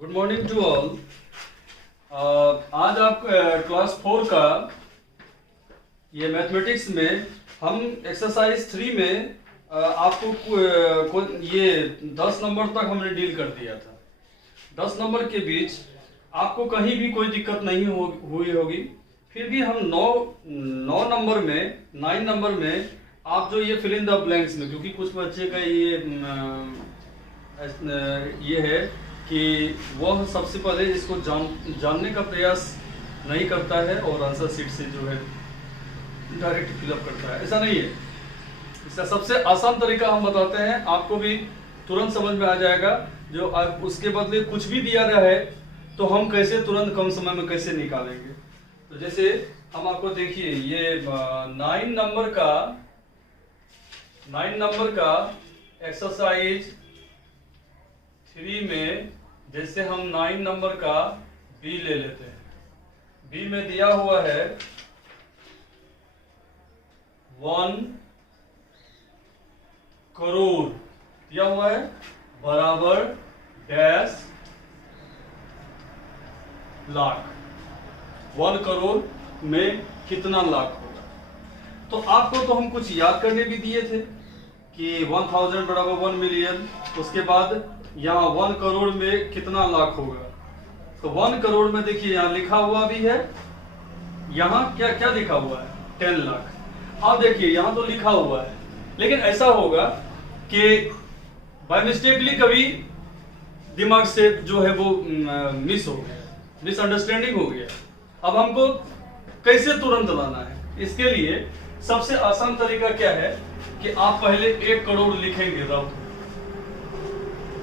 Good morning to all. आज आप class 4 का ये मैथमेटिक्स में हम एक्सरसाइज 3 में आपको ये 10 नंबर तक हमने डील कर दिया था। 10 नंबर के बीच आपको कहीं भी कोई दिक्कत नहीं हुई होगी। फिर भी हम 9 नंबर में 9 नंबर में आप जो ये फिल इन द ब्लैंक्स में, क्योंकि कुछ बच्चे का ये है कि वह सबसे पहले इसको जानने का प्रयास नहीं करता है और आंसर शीट से जो है डायरेक्ट फिलअप करता है। ऐसा नहीं है। इसका सबसे आसान तरीका हम बताते हैं, आपको भी तुरंत समझ में आ जाएगा। जो आप उसके बदले कुछ भी दिया रहा है तो हम कैसे तुरंत कम समय में कैसे निकालेंगे। तो जैसे हम आपको देखिए ये 9 नंबर का एक्सरसाइज 3 में जैसे हम 9 नंबर का बी ले लेते हैं। बी में दिया हुआ है 1 करोड़ दिया हुआ है बराबर डैश लाख। 1 करोड़ में कितना लाख होगा। तो आपको तो हम कुछ याद करने भी दिए थे कि 1000 बराबर 1 मिलियन। उसके बाद यहाँ 1 करोड़ में कितना लाख होगा। तो 1 करोड़ में देखिए यहाँ लिखा हुआ भी है, यहाँ क्या क्या लिखा हुआ है 10 लाख। अब देखिए यहाँ तो लिखा हुआ है, लेकिन ऐसा होगा कि बाय मिस्टेकली कभी दिमाग से जो है वो मिस हो गया, मिसअंडरस्टैंडिंग हो गया। अब हमको कैसे तुरंत लाना है, इसके लिए सबसे आसान तरीका क्या है कि आप पहले 1 करोड़ लिखेंगे rough,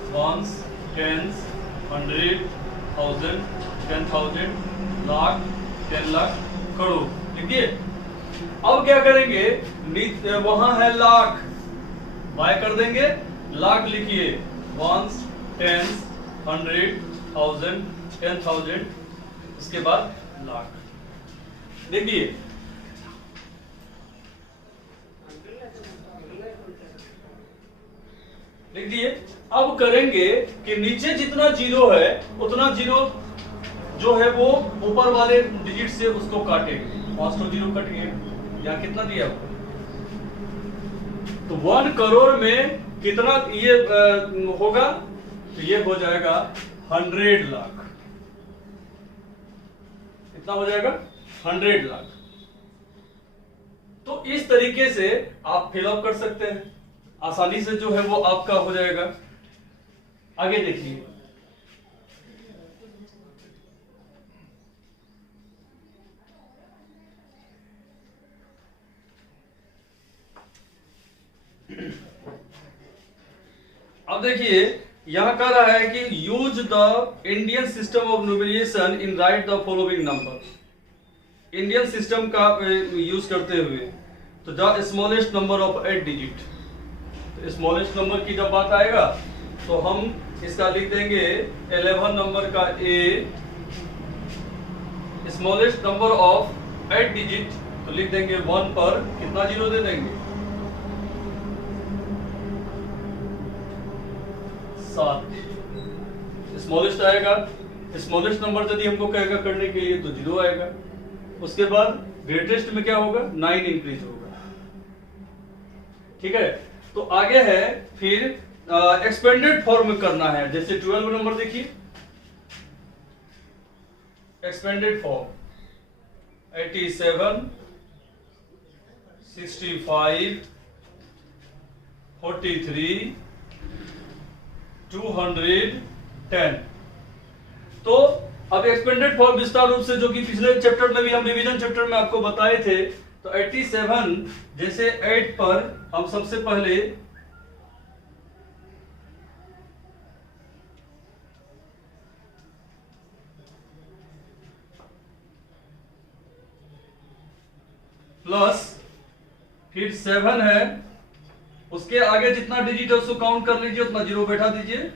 ones, tens, 100, 1000, 10,000, lakh, 10 lakh, crore लिखिए। अब क्या करेंगे, वहां है लाख, बाय कर देंगे, लाख लिखिए, वंस, टेंस, 100, 1000, 10,000, उसके बाद लाख देखिए। लिख दिए। अब करेंगे कि नीचे जितना जीरो है उतना जीरो जो है वो ऊपर वाले डिजिट से उसको काटेंगे। 5 जीरो कट गए, यहाँ कितना दिया हुआ। तो 1 करोड़ में कितना ये होगा, तो ये हो जाएगा 100 लाख। कितना हो जाएगा 100 लाख। तो इस तरीके से आप फिलअप कर सकते हैं, आसानी से जो है वो आपका हो जाएगा। आगे देखिए, अब देखिए यहां कह रहा है कि use the Indian system of numeration in right the following number. Indian system का यूज करते हुए, तो the smallest number of 8 digit. तो स्मॉलेस्ट नंबर की जब बात आएगा तो हम इसका लिख देंगे 11 नंबर का ए, स्मॉलेस्ट नंबर ऑफ 8 डिजिट तो लिख देंगे 1 पर कितना जीरो दे देंगे 7। स्मॉलेस्ट आएगा, स्मॉलेस्ट नंबर यदि हमको कहेगा करने के लिए तो 0 आएगा। उसके बाद ग्रेटेस्ट में क्या होगा 9 इंक्रीज होगा। ठीक है, तो आगे है फिर एक्सपेंडेड फॉर्म करना है। जैसे 12 नंबर देखिए, एक्सपेंडेड फॉर्म 87, 65, 43, 210। तो अब एक्सपेंडेड फॉर्म विस्तार रूप से, जो कि पिछले चैप्टर में भी हम रिवीजन चैप्टर में आपको बताए थे, तो 87 जैसे 8 पर हम सबसे पहले प्लस फिर 7 है, उसके आगे जितना डिजिट है उसको काउंट कर लीजिए, उतना जीरो बैठा दीजिए।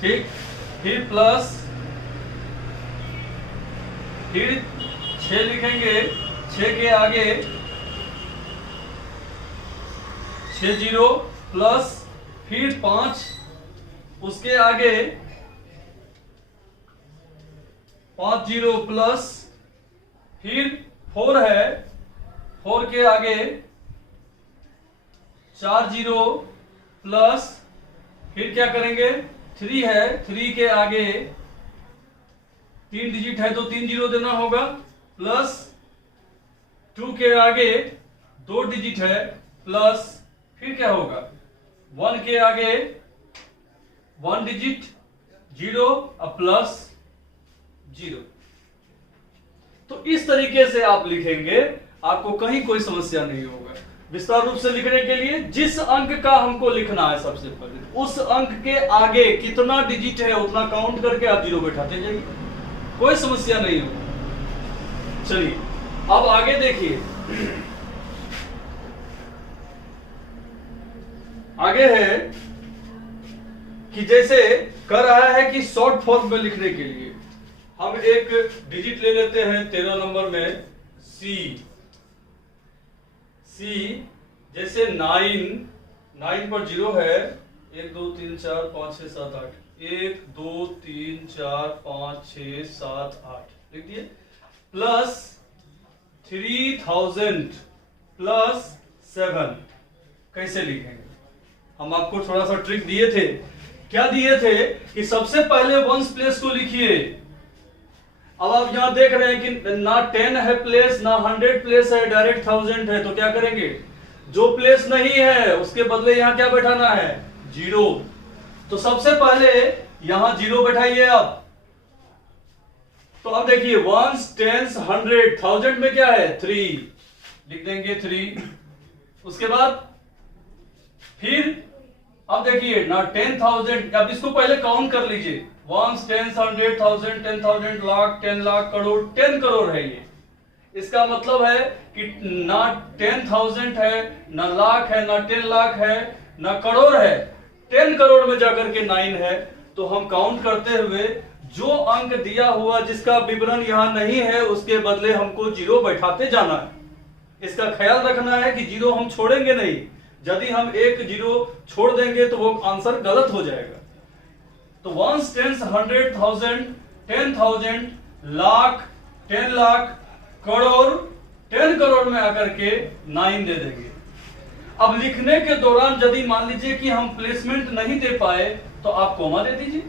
ठीक, फिर प्लस, फिर 6 लिखेंगे, 6 के आगे 6 जीरो प्लस फिर 5, उसके आगे 5 जीरो प्लस फिर 4 है, 4 के आगे 4 जीरो प्लस फिर क्या करेंगे 3 है, 3 के आगे 3 डिजिट है तो 3 जीरो देना होगा, प्लस 2 के आगे 2 डिजिट है, प्लस फिर क्या होगा 1 के आगे 1 डिजिट 0 और प्लस 0। तो इस तरीके से आप लिखेंगे, आपको कहीं कोई समस्या नहीं होगा। विस्तार रूप से लिखने के लिए जिस अंक का हमको लिखना है सबसे पहले उस अंक के आगे कितना डिजिट है उतना काउंट करके आप 0 बैठाते जाइए, कोई समस्या नहीं होगी। चलिए अब आगे देखिए, आगे है कि जैसे कर रहा है कि शॉर्ट फॉर्म में लिखने के लिए हम एक डिजिट ले लेते हैं 13 नंबर में C, जैसे 9 पर 0 है, 1 2 3 4 5 6 7 8, 1 2 3 4 5 6 7 8 लिख दिए, प्लस 3000 प्लस 7। कैसे लिखेंगे? हम आपको थोड़ा सा ट्रिक दिए थे। क्या दिए थे कि सबसे पहले वंस प्लेस को लिखिए। अब आप यहां देख रहे हैं कि ना 10 है प्लेस ना 100 प्लेस है, डायरेक्ट 1000 है, तो क्या करेंगे जो प्लेस नहीं है उसके बदले यहां क्या बैठाना है 0। तो सबसे पहले यहां 0 बैठाइए आप। तो अब देखिए 1 10 100 1000 में क्या है 3 लिख देंगे 3। उसके बाद फिर अब देखिए ना 10,000, अब इसको पहले काउंट कर लीजिए 1 10 100 1000 10,000 लाख 10 लाख करोड़ 10 करोड़ है ये। इसका मतलब है कि ना 10,000 है ना लाख है ना 10 लाख है ना करोड़ है, 10 करोड़ में जाकर के 9 है। तो हम काउंट करते हुए जो अंक दिया हुआ जिसका विवरण यहां नहीं है उसके बदले हमको 0 बैठाते जाना है। इसका ख्याल रखना है कि 0 हम छोड़ेंगे नहीं, यदि हम एक 0 छोड़ देंगे तो वो आंसर गलत हो जाएगा। तो 1 10 100 1000 10,000 लाख 10 लाख करोड़ 10 करोड़ में आकर के 9 दे देंगे। अब लिखने के दौरान यदि मान लीजिए कि हम प्लेसमेंट नहीं दे पाए तो आप कोमा दे दीजिए,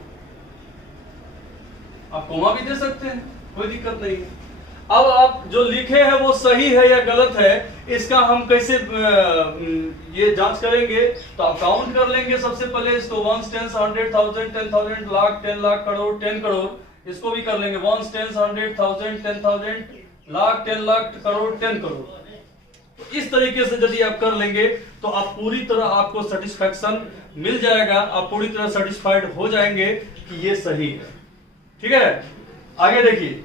आप कोमा भी दे सकते हैं, कोई दिक्कत नहीं है। अब आप जो लिखे हैं वो सही है या गलत है इसका हम कैसे ये जांच करेंगे? तो आप काउंट कर लेंगे सबसे पहले इसको 1 10 100 1000 10,000 लाख 10 लाख करोड़ 10 करोड़, इसको भी कर लेंगे 1 10 100 1000 10,000 लाख 10 लाख करोड़ 10 करोड़। तो इस तरीके से यदि आप कर लेंगे तो आप पूरी तरह आपको सेटिस्फैक्शन मिल जाएगा, आप पूरी तरह सेटिस्फाइड हो जाएंगे कि ये सही है। ठीक है, आगे देखिए,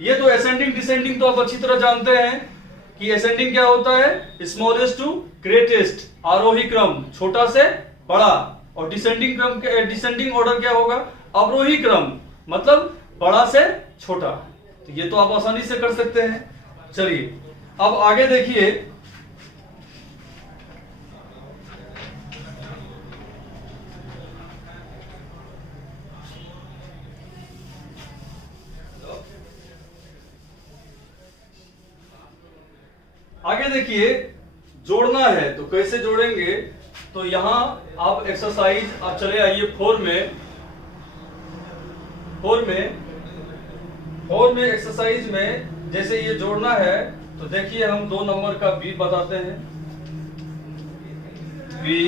ये तो असेंडिंग डिसेंडिंग तो आप अच्छी तरह जानते हैं कि असेंडिंग क्या होता है स्मॉलेस्ट टू ग्रेटेस्ट, आरोही क्रम छोटा से बड़ा, और डिसेंडिंग क्रम डिसेंडिंग ऑर्डर क्या होगा अवरोही क्रम मतलब बड़ा से छोटा। तो ये तो आप आसानी से कर सकते हैं। चलिए अब आगे देखिए, आगे देखिए जोड़ना है तो कैसे जोड़ेंगे? तो यहां आप एक्सरसाइज आप चले आइए 4 में एक्सरसाइज में जैसे ये जोड़ना है तो देखिए हम 2 नंबर का बी बताते हैं। बी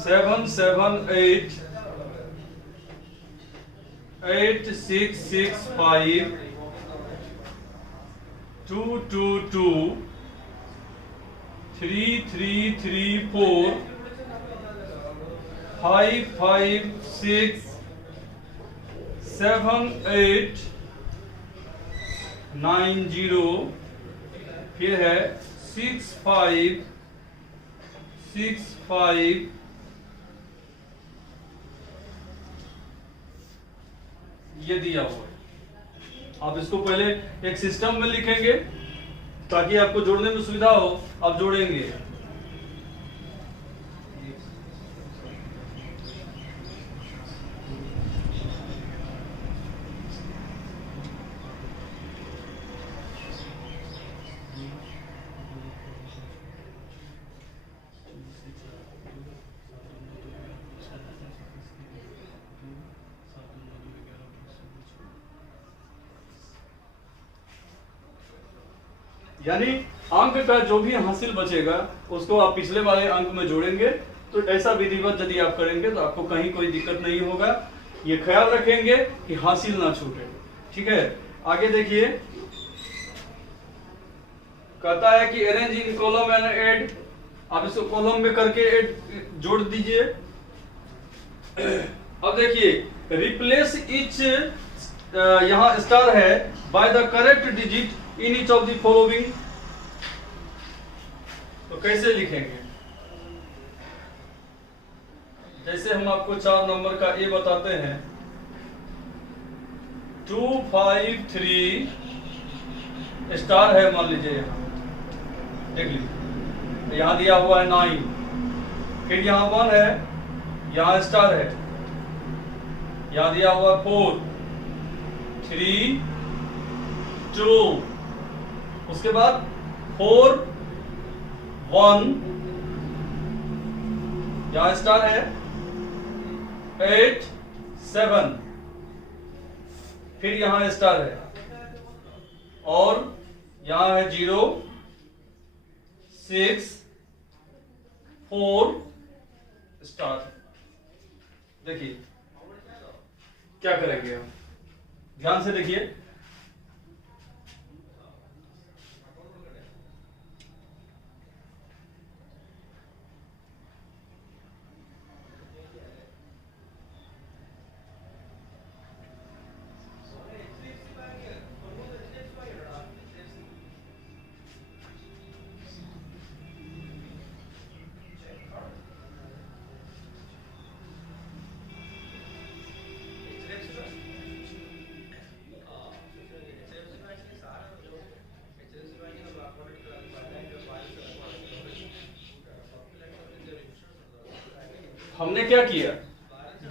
7 7 8 8 6 6 5 2 2 2 3 3 3 4 5 5 6 7 8 9 0, फिर है 6 5 6 5 ये दिया हुआ है। आप इसको पहले एक सिस्टम में लिखेंगे ताकि आपको जोड़ने में सुविधा हो। अब जोड़ेंगे यानी अंक का जो भी हासिल बचेगा उसको आप पिछले वाले अंक में जोड़ेंगे। तो ऐसा विधिवत यदि आप करेंगे तो आपको कहीं कोई दिक्कत नहीं होगा। ये ख्याल रखेंगे कि हासिल ना छूटे। ठीक है, आगे देखिए, कहता है कि arrange in column and add. आप इसको कॉलम में करके ऐड जोड़ दीजिए। अब देखिए, रिप्लेस इच, यहां स्टार है, by the correct digit in each of the following. तो कैसे लिखेंगे? जैसे हम आपको 4 नंबर का ए बताते हैं, 253 स्टार है, मान लीजिए यहाँ देख लीजिए, यहाँ दिया हुआ है 9, फिर यहाँ 1 है, यहाँ स्टार है, यहाँ दिया हुआ 4 3 2, उसके बाद 4 1, यहाँ स्टार है, 8 7, फिर यहाँ स्टार है, और यहाँ है 0 6 4 स्टार। देखिए क्या करेंगे हम, ध्यान से देखिए। हमने क्या किया,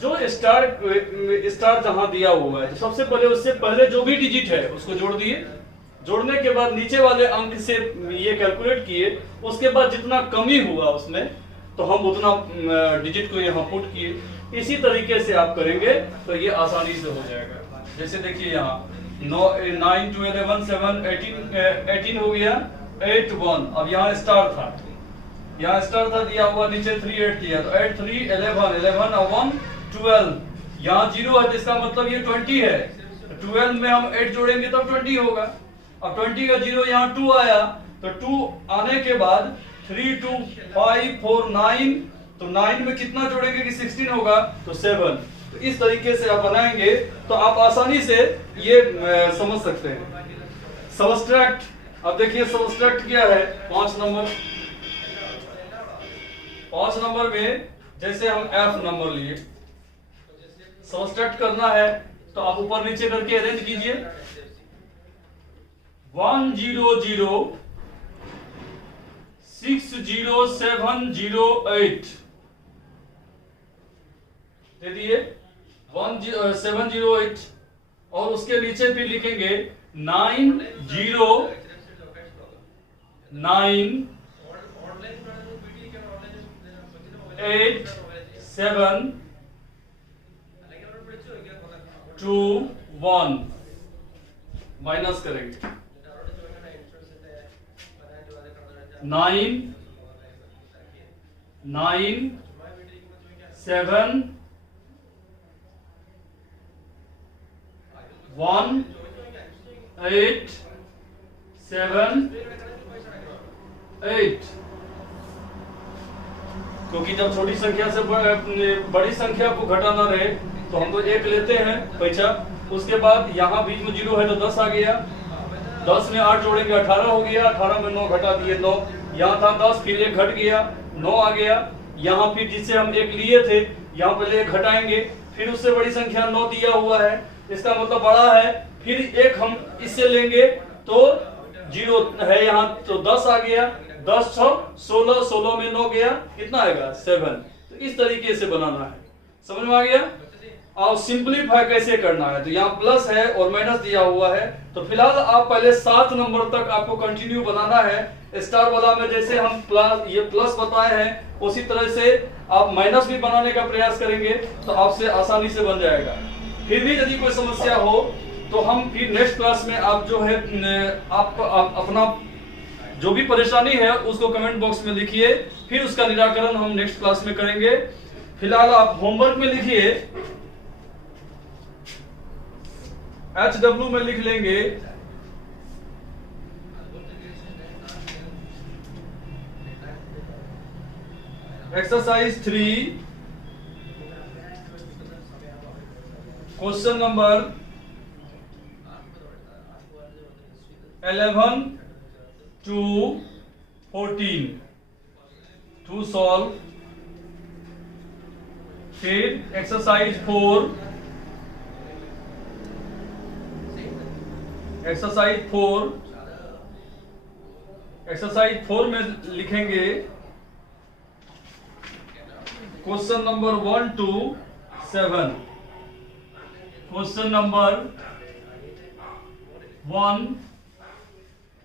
जो स्टार जहां दिया हुआ है तो सबसे पहले उससे पहले जो भी डिजिट है उसको जोड़ दिए। जोड़ने के बाद नीचे वाले अंक से ये कैलकुलेट किए, उसके बाद जितना कमी हुआ उसमें तो हम उतना डिजिट को यहाँ पुट किए। इसी तरीके से आप करेंगे तो ये आसानी से हो जाएगा। जैसे देखिए यहाँ 9 2 11 7 18 हो गया, 8 1, अब यहाँ स्टार था, यहाँ स्टार था दिया हुआ, नीचे 3 8 दिया, तो 8 3 11 11 और 1 12, यहाँ 0 है तो इसका मतलब ये 20 है, 12 में हम 8 जोड़ेंगे तब 20 होगा। अब 20 का 0 यहाँ 2 आया, तो 2 आने के बाद 3 2 5 4 9, तो 9 में कितना जोड़ेंगे कि 16 होगा, तो 7। तो इस तरीके से आप बनाएंगे तो आप आसानी से ये समझ सकते हैं। सबट्रैक्ट, अब देखिए सबट्रैक्ट क्या है, 5 नंबर में जैसे हम F नंबर लिए, सबट्रैक्ट करना है तो आप ऊपर नीचे करके अरेंज कीजिए। 1 0 0 6 0 7 0 8 दे दिए, 1708, और उसके नीचे फिर लिखेंगे 9 0 9 8 7 2 1, माइनस करेंगे 9 9 7 1 8 7 8। क्योंकि जब छोटी संख्या से बड़ी संख्या को घटाना रहे तो हम तो 1 लेते हैं पैसा, उसके बाद यहाँ बीच में 0 है तो 10 आ गया, 10 में 8 जोड़ेंगे 18 हो गया, 18 में 9 घटा दिए 9, यहाँ था 10 फिर 1 घट गया 9 आ गया, यहाँ फिर जिससे हम 1 लिए थे यहाँ पहले 1 घटाएंगे, फिर उससे बड़ी संख्या 9 दिया हुआ है, इसका मतलब बड़ा है, फिर 1 हम इससे लेंगे तो 0 है यहाँ तो 10 आ गया, 10 6 16, 16 में 9 गया, कितना आएगा 7। तो इस तरीके से बनाना है, समझ में आ गया। और सिंपलीफाई कैसे करना है, तो यहाँ प्लस है और माइनस दिया हुआ है, तो फिलहाल आप पहले 7 नंबर तक आपको कंटिन्यू बनाना है। स्टार वाला में जैसे हम प्लस बताए हैं उसी तरह से आप माइनस भी बनाने का प्रयास करेंगे तो आपसे आसानी से बन जाएगा। फिर भी यदि कोई समस्या हो तो हम फिर नेक्स्ट क्लास में आप जो है आप अपना जो भी परेशानी है उसको कमेंट बॉक्स में लिखिए, फिर उसका निराकरण हम नेक्स्ट क्लास में करेंगे। फिलहाल आप होमवर्क में लिखिए, HW में लिख लेंगे exercise 3 question number 11 to 14 to solve. फिर एक्सरसाइज 4 में लिखेंगे question number 1 to 7। Question number 1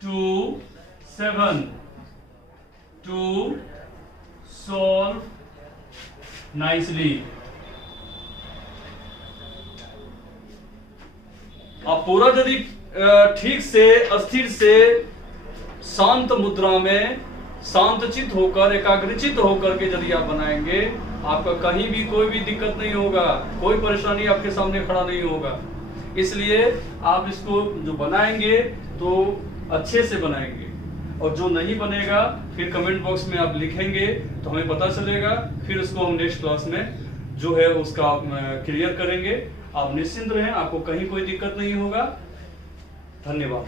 to 7 to solve nicely। आप पूरा यदि ठीक से अस्थिर से शांत मुद्रा में शांतचित होकर एकाग्रचित होकर के यदि आप बनाएंगे, आपका कहीं भी कोई भी दिक्कत नहीं होगा, कोई परेशानी आपके सामने खड़ा नहीं होगा। इसलिए आप इसको जो बनाएंगे तो अच्छे से बनाएंगे, और जो नहीं बनेगा फिर कमेंट बॉक्स में आप लिखेंगे तो हमें पता चलेगा, फिर उसको हम नेक्स्ट क्लास में जो है उसका क्लियर करेंगे। आप निश्चिंत रहें, आपको कहीं कोई दिक्कत नहीं होगा। धन्यवाद।